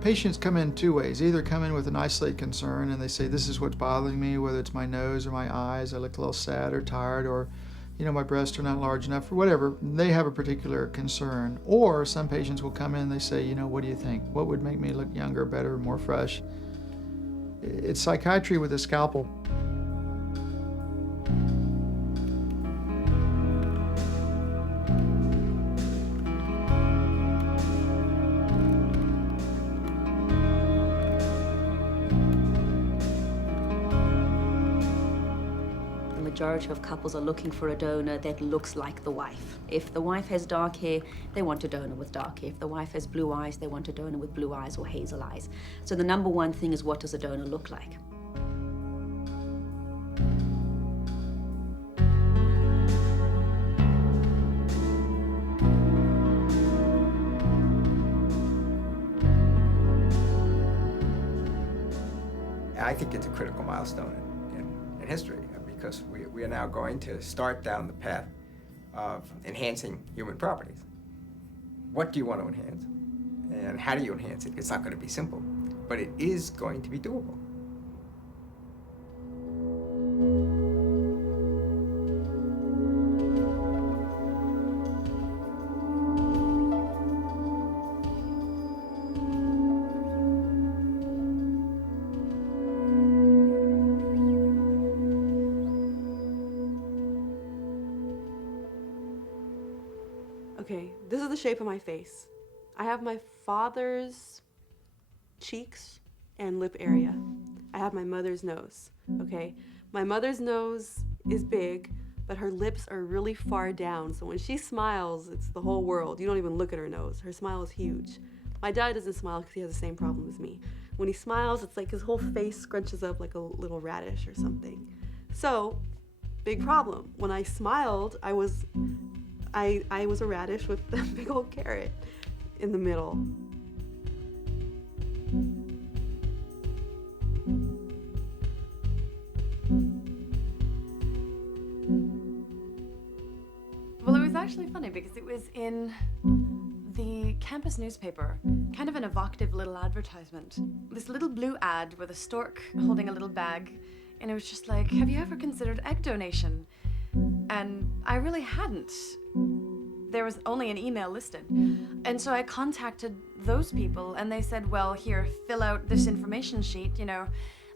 Patients come in two ways. Either come in with an isolated concern and they say, this is what's bothering me, whether it's my nose or my eyes, I look a little sad or tired, or my breasts are not large enough, or whatever. They have a particular concern. Or some patients will come in and they say, what do you think? What would make me look younger, better, more fresh? It's psychiatry with a scalpel. The majority of couples are looking for a donor that looks like the wife. If the wife has dark hair, they want a donor with dark hair. If the wife has blue eyes, they want a donor with blue eyes or hazel eyes. So the number one thing is, what does a donor look like? I think it's a critical milestone in history, because we are now going to start down the path of enhancing human properties. What do you want to enhance? And how do you enhance it? It's not going to be simple, but it is going to be doable. Okay, this is the shape of my face. I have my father's cheeks and lip area. I have my mother's nose, okay? My mother's nose is big, but her lips are really far down, so when she smiles, it's the whole world. You don't even look at her nose. Her smile is huge. My dad doesn't smile because he has the same problem as me. When he smiles, it's like his whole face scrunches up like a little radish or something. So, big problem. When I smiled, I was a radish with a big old carrot in the middle. Well, it was actually funny because it was in the campus newspaper, kind of an evocative little advertisement. This little blue ad with a stork holding a little bag, and it was just like, have you ever considered egg donation? And I really hadn't. There was only an email listed. And so I contacted those people and they said, well, here, fill out this information sheet,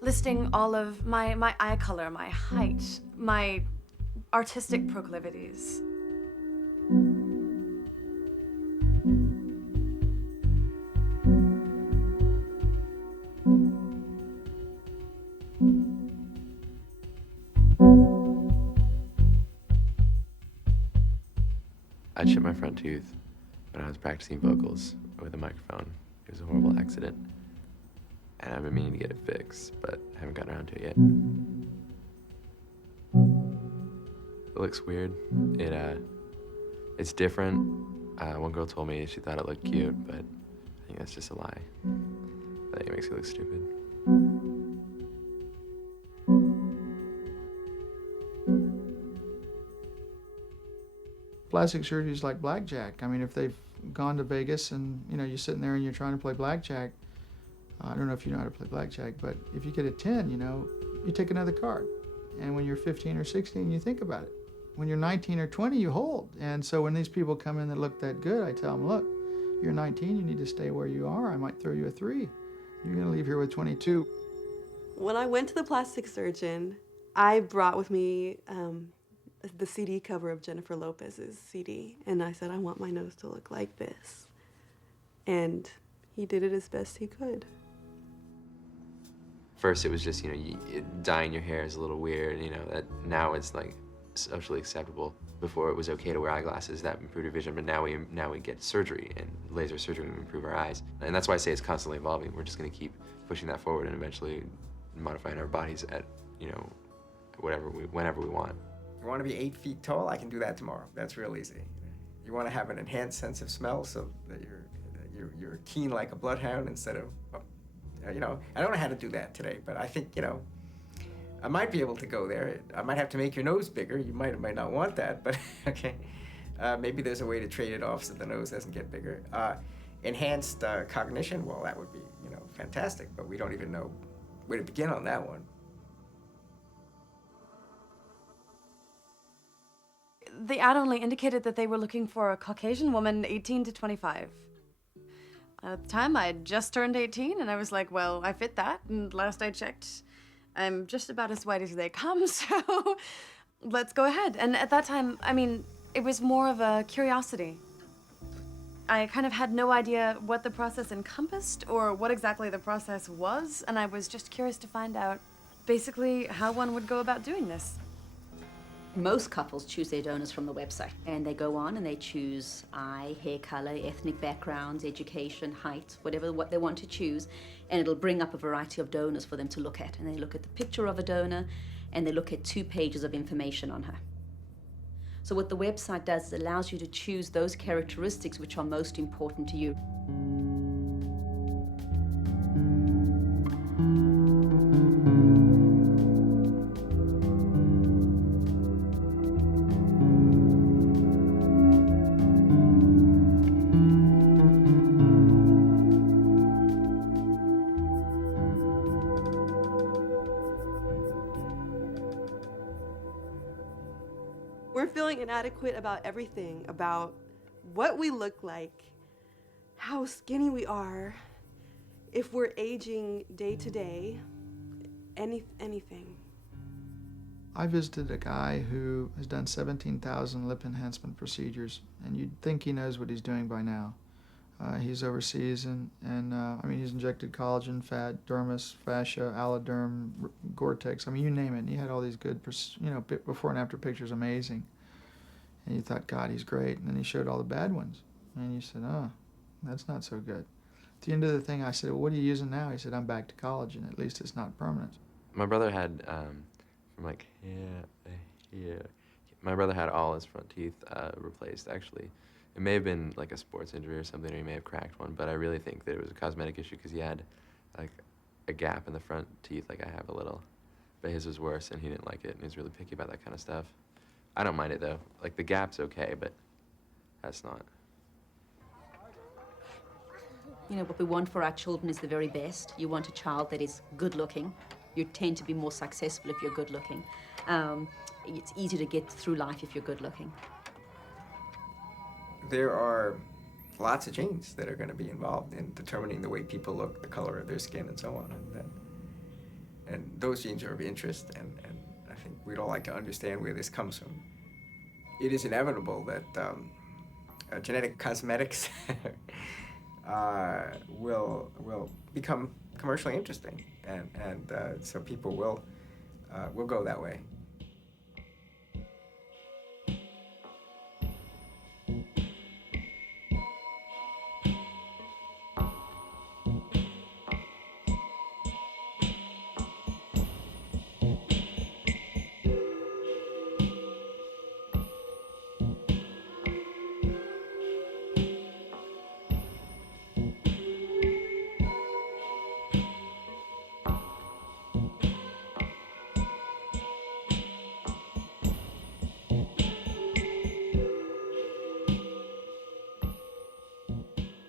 listing all of my eye color, my height, my artistic proclivities. I chipped my front tooth when I was practicing vocals with a microphone. It was a horrible accident. And I've been meaning to get it fixed, but I haven't gotten around to it yet. It looks weird. It's different. One girl told me she thought it looked cute, but I think that's just a lie. I think it makes me look stupid. Plastic surgery is like blackjack. I mean, if they've gone to Vegas and, you're sitting there and you're trying to play blackjack, I don't know if you know how to play blackjack, but if you get a 10, you take another card. And when you're 15 or 16, you think about it. When you're 19 or 20, you hold. And so when these people come in that look that good, I tell them, look, you're 19, you need to stay where you are. I might throw you a 3. You're gonna leave here with 22. When I went to the plastic surgeon, I brought with me the CD cover of Jennifer Lopez's CD, and I said, I want my nose to look like this. And he did it as best he could. First, it was just, dyeing your hair is a little weird, that now it's like socially acceptable. Before it was okay to wear eyeglasses, that improved your vision, but now we get surgery, and laser surgery to improve our eyes. And that's why I say it's constantly evolving. We're just gonna keep pushing that forward and eventually modifying our bodies at, whenever we want. You want to be 8 feet tall? I can do that tomorrow. That's real easy. You want to have an enhanced sense of smell so that you're keen like a bloodhound instead of, I don't know how to do that today, but I think, I might be able to go there. I might have to make your nose bigger. You might or might not want that, but okay. Maybe there's a way to trade it off so the nose doesn't get bigger. enhanced cognition, well, that would be, you know, fantastic, but we don't even know where to begin on that one. The ad only indicated that they were looking for a Caucasian woman, 18 to 25. At the time, I had just turned 18, and I was like, well, I fit that, and last I checked, I'm just about as white as they come, so let's go ahead. And at that time, I mean, it was more of a curiosity. I kind of had no idea what the process encompassed or what exactly the process was, and I was just curious to find out basically how one would go about doing this. Most couples choose their donors from the website, and they go on and they choose eye, hair color, ethnic backgrounds, education, height, what they want to choose, and it'll bring up a variety of donors for them to look at. And they look at the picture of a donor, and they look at 2 pages of information on her. So what the website does is it allows you to choose those characteristics which are most important to you. We're feeling inadequate about everything, about what we look like, how skinny we are, if we're aging day to day, anything. I visited a guy who has done 17,000 lip enhancement procedures, and you'd think he knows what he's doing by now. He's overseas, and I mean, he's injected collagen, fat, dermis, fascia, alloderm, Gore-Tex. I mean, you name it. And he had all these good, you know, before and after pictures, amazing. And you thought, God, he's great. And then he showed all the bad ones, and you said, oh, that's not so good. At the end of the thing, I said, well, what are you using now? He said, I'm back to collagen. At least it's not permanent. My brother had from like here. My brother had all his front teeth replaced. Actually, it may have been like a sports injury or something, or he may have cracked one. But I really think that it was a cosmetic issue because he had like a gap in the front teeth, like I have a little. But his was worse, and he didn't like it, and he's really picky about that kind of stuff. I don't mind it though. Like the gap's okay, but that's not. You know, what we want for our children is the very best. You want a child that is good looking. You tend to be more successful if you're good looking. It's easy to get through life if you're good looking. There are lots of genes that are going to be involved in determining the way people look, the color of their skin, and so on. And those genes are of interest, and I think we'd all like to understand where this comes from. It is inevitable that genetic cosmetics will become commercially interesting, and so people will go that way.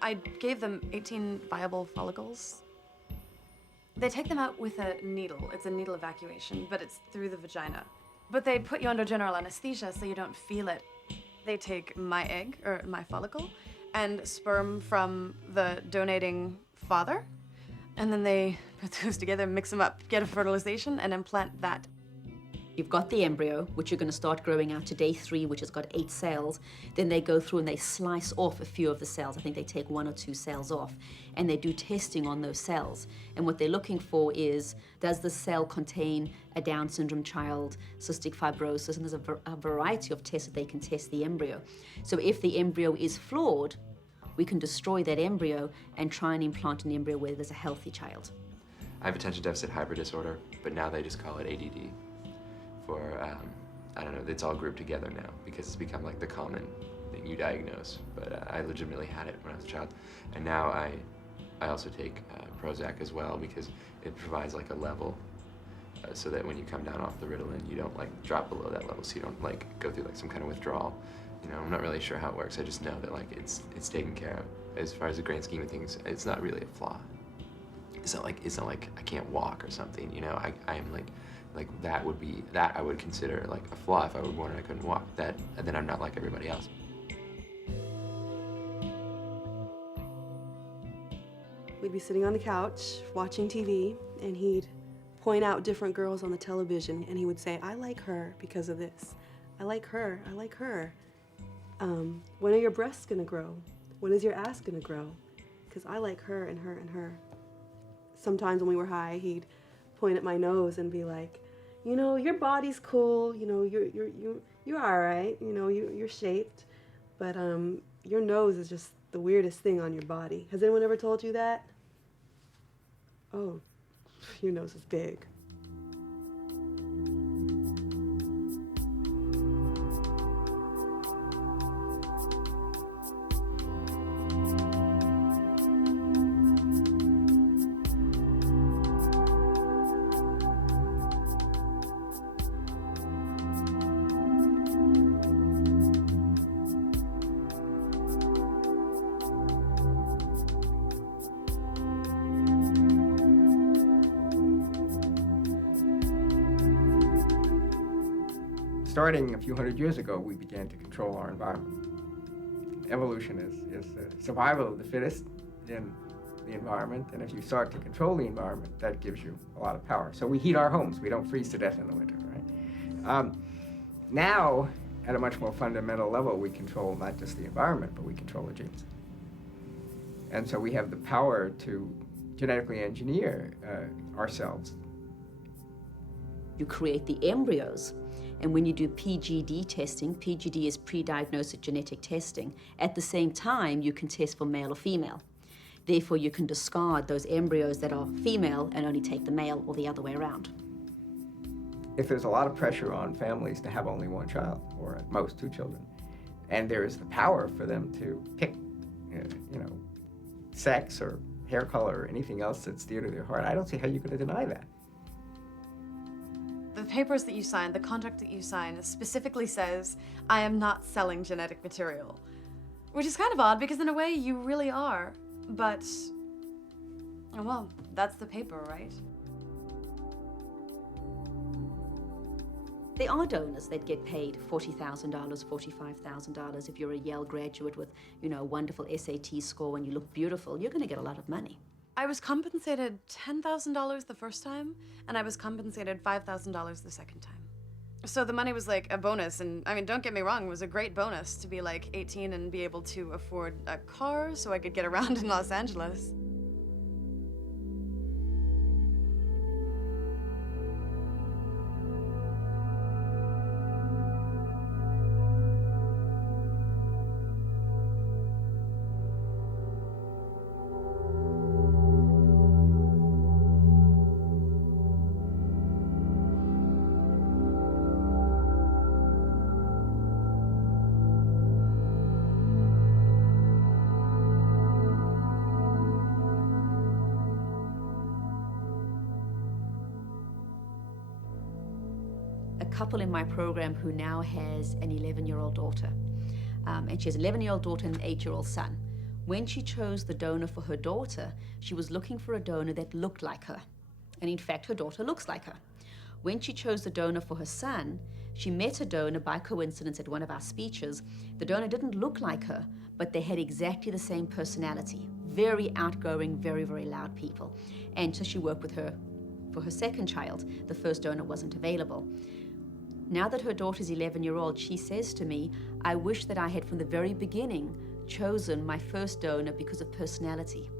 I gave them 18 viable follicles. They take them out with a needle. It's a needle evacuation, but it's through the vagina. But they put you under general anesthesia so you don't feel it. They take my egg, or my follicle, and sperm from the donating father, and then they put those together, mix them up, get a fertilization, and implant that. You've got the embryo, which you're going to start growing out to day 3, which has got 8 cells. Then they go through and they slice off a few of the cells. I think they take 1 or 2 cells off, and they do testing on those cells. And what they're looking for is, does the cell contain a Down syndrome child, cystic fibrosis, and there's a variety of tests that they can test the embryo. So if the embryo is flawed, we can destroy that embryo and try and implant an embryo where there's a healthy child. I have attention deficit hyper disorder, but now they just call it ADD. For, I don't know, it's all grouped together now because it's become like the common thing you diagnose. But I legitimately had it when I was a child. And now I also take Prozac as well because it provides like a level so that when you come down off the Ritalin, you don't like drop below that level, so you don't like go through like some kind of withdrawal. You know, I'm not really sure how it works. I just know that like it's taken care of. as far as the grand scheme of things, it's not really a flaw. It's not like I can't walk or something, you know. I am like that would be, that I would consider like a flaw if I were born and I couldn't walk. That, then I'm not like everybody else. We'd be sitting on the couch watching TV, and he'd point out different girls on the television, and he would say, I like her because of this. I like her, I like her. When are your breasts gonna grow? When is your ass gonna grow? Because I like her and her and her. Sometimes when we were high, he'd point at my nose and be like, you know, your body's cool, you know, you're all right, you know, you're shaped, but your nose is just the weirdest thing on your body. Has anyone ever told you that? Oh, your nose is big. Starting a few hundred years ago, we began to control our environment. Evolution is survival of the fittest in the environment, and if you start to control the environment, that gives you a lot of power. So we heat our homes. We don't freeze to death in the winter, right? Now, at a much more fundamental level, we control not just the environment, but we control the genes. And so we have the power to genetically engineer ourselves. You create the embryos. And when you do PGD testing, PGD is pre-diagnostic genetic testing, at the same time you can test for male or female. Therefore you can discard those embryos that are female and only take the male, or the other way around. If there's a lot of pressure on families to have only one child, or at most 2 children, and there is the power for them to pick, you know, sex or hair color or anything else that's dear to their heart, I don't see how you're going to deny that. The papers that you sign, the contract that you sign, specifically says, I am not selling genetic material. Which is kind of odd, because in a way you really are. But, well, that's the paper, right? There are donors that get paid $40,000, $45,000. If you're a Yale graduate with, you know, a wonderful SAT score and you look beautiful, you're going to get a lot of money. I was compensated $10,000 the first time, and I was compensated $5,000 the second time. So the money was like a bonus, and I mean, don't get me wrong, it was a great bonus to be like 18 and be able to afford a car so I could get around in Los Angeles. Couple in my program who now has an 11-year-old daughter. And she has an 11-year-old daughter and an 8-year-old son. When she chose the donor for her daughter, she was looking for a donor that looked like her. And in fact, her daughter looks like her. When she chose the donor for her son, she met a donor by coincidence at one of our speeches. The donor didn't look like her, but they had exactly the same personality. Very outgoing, very, very loud people. And so she worked with her for her second child. The first donor wasn't available. Now that her daughter's 11-year-old, she says to me, I wish that I had from the very beginning chosen my first donor because of personality,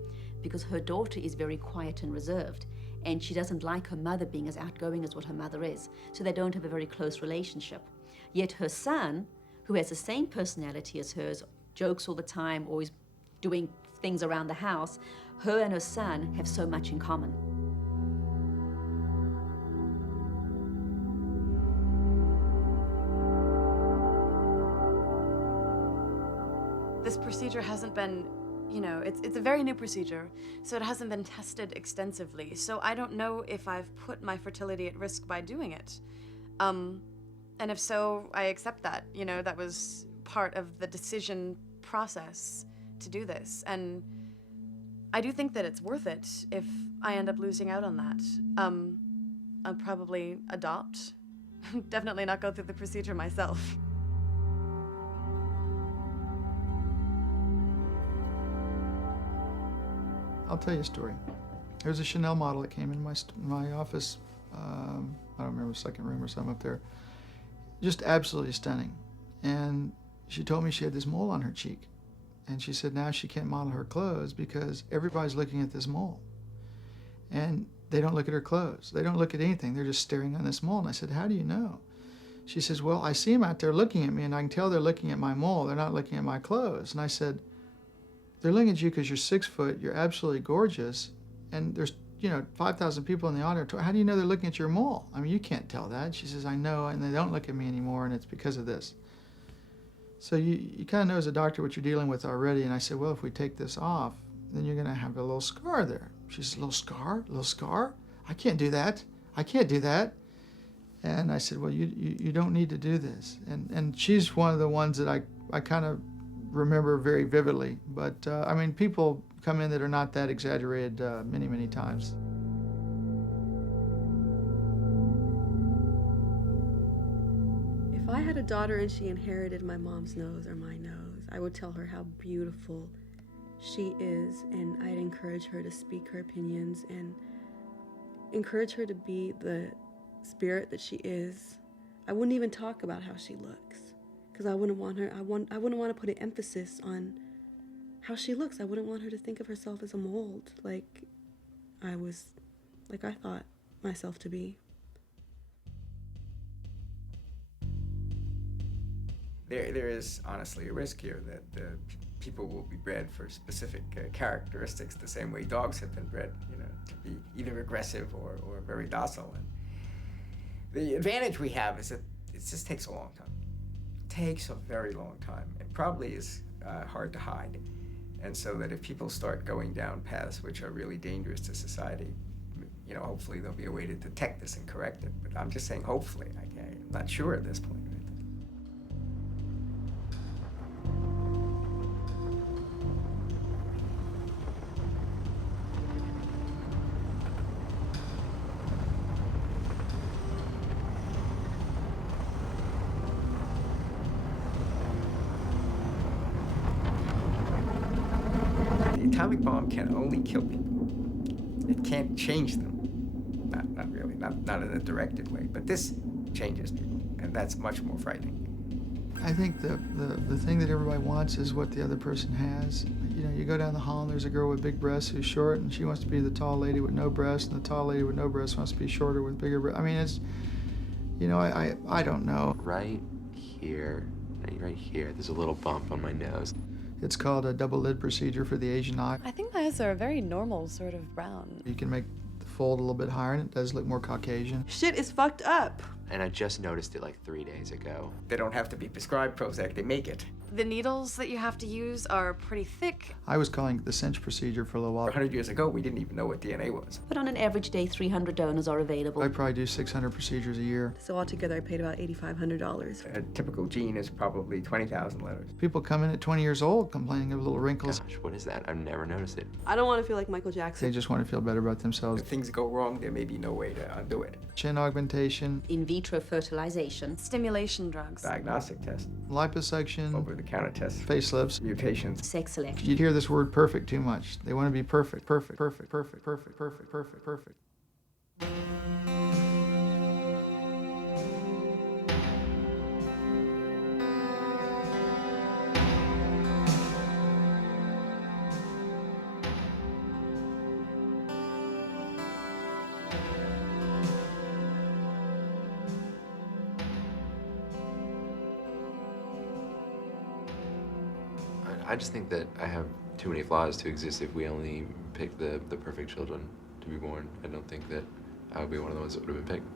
because her daughter is very quiet and reserved, and she doesn't like her mother being as outgoing as what her mother is, so they don't have a very close relationship. Yet her son, who has the same personality as hers, jokes all the time, always doing things around the house, her and her son have so much in common. This procedure hasn't been, you know, it's a very new procedure, so it hasn't been tested extensively. So I don't know if I've put my fertility at risk by doing it. And if so, I accept that. You know, that was part of the decision process to do this, and I do think that it's worth it if I end up losing out on that. I'll probably adopt. Definitely not go through the procedure myself. I'll tell you a story. There was a Chanel model that came in my office. I don't remember, second room or something up there. Just absolutely stunning. And she told me she had this mole on her cheek. And she said now she can't model her clothes because everybody's looking at this mole. And they don't look at her clothes. They don't look at anything. They're just staring on this mole. And I said, how do you know? She says, well, I see them out there looking at me, and I can tell they're looking at my mole. They're not looking at my clothes. And I said, they're looking at you because you're 6 foot, you're absolutely gorgeous, and there's 5,000 people in the auditorium. How do you know they're looking at your mole? I mean, you can't tell that. She says, I know, and they don't look at me anymore, and it's because of this. So you kind of know as a doctor what you're dealing with already. And I said, well, if we take this off, then you're going to have a little scar there. She says, a little scar? A little scar? I can't do that. I can't do that. And I said, well, you don't need to do this. And she's one of the ones that I kind of remember very vividly. But, I mean, people come in that are not that exaggerated many, many times. If I had a daughter and she inherited my mom's nose or my nose, I would tell her how beautiful she is, and I'd encourage her to speak her opinions and encourage her to be the spirit that she is. I wouldn't even talk about how she looks because I wouldn't want to put an emphasis on how she looks. I wouldn't want her to think of herself as a mold like I thought myself to be. There is honestly a risk here that people will be bred for specific characteristics the same way dogs have been bred, to be either aggressive or very docile. And the advantage we have is that it just takes a long time. It takes a very long time. It probably is hard to hide. And so that if people start going down paths which are really dangerous to society, hopefully there'll be a way to detect this and correct it. But I'm just saying hopefully. I'm not sure at this point. The atomic bomb can only kill people. It can't change them. Not really, not in a directed way. But this changes people, and that's much more frightening. I think the thing that everybody wants is what the other person has. You go down the hall and there's a girl with big breasts who's short, and she wants to be the tall lady with no breasts, and the tall lady with no breasts wants to be shorter with bigger breasts. I mean, it's, I don't know. Right here, there's a little bump on my nose. It's called a double lid procedure for the Asian eye. I think my eyes are a very normal sort of brown. You can make the fold a little bit higher, and it does look more Caucasian. Shit is fucked up. And I just noticed it like 3 days ago. They don't have to be prescribed Prozac, they make it. The needles that you have to use are pretty thick. I was calling it the cinch procedure for a little while. 100 years ago, we didn't even know what DNA was. But on an average day, 300 donors are available. I probably do 600 procedures a year. So altogether, I paid about $8,500. A typical gene is probably 20,000 letters. People come in at 20 years old complaining of little wrinkles. Gosh, what is that? I've never noticed it. I don't want to feel like Michael Jackson. They just want to feel better about themselves. If things go wrong, there may be no way to undo it. Chin augmentation, In vitro fertilization. Stimulation drugs. Diagnostic test, liposuction, over-the-counter test, facelifts. mutations. Sex selection. You'd hear this word perfect too much. They want to be perfect, perfect, perfect, perfect, perfect, perfect, perfect, perfect. I just think that I have too many flaws to exist if we only pick the perfect children to be born. I don't think that I would be one of the ones that would have been picked.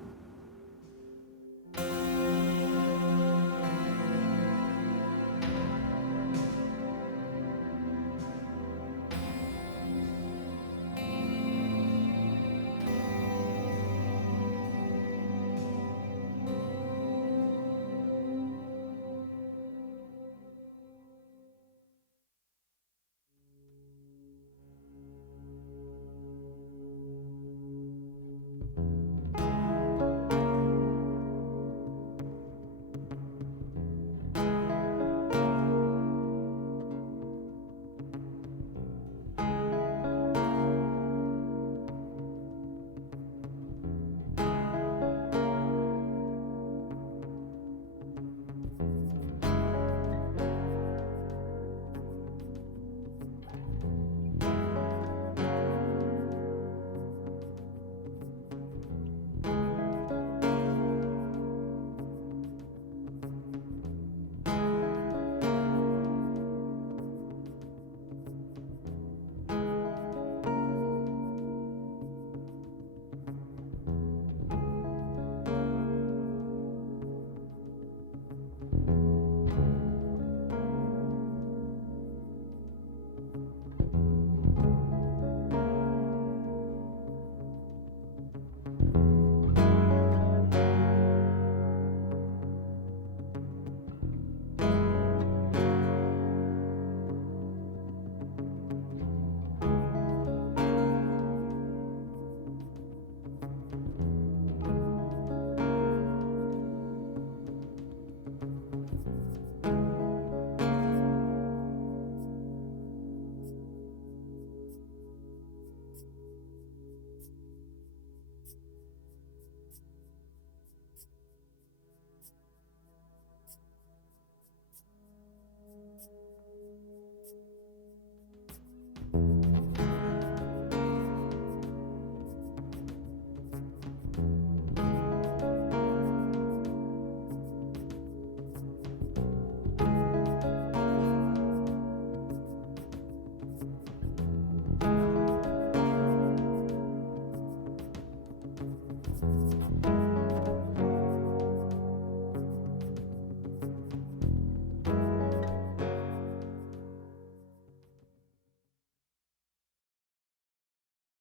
you.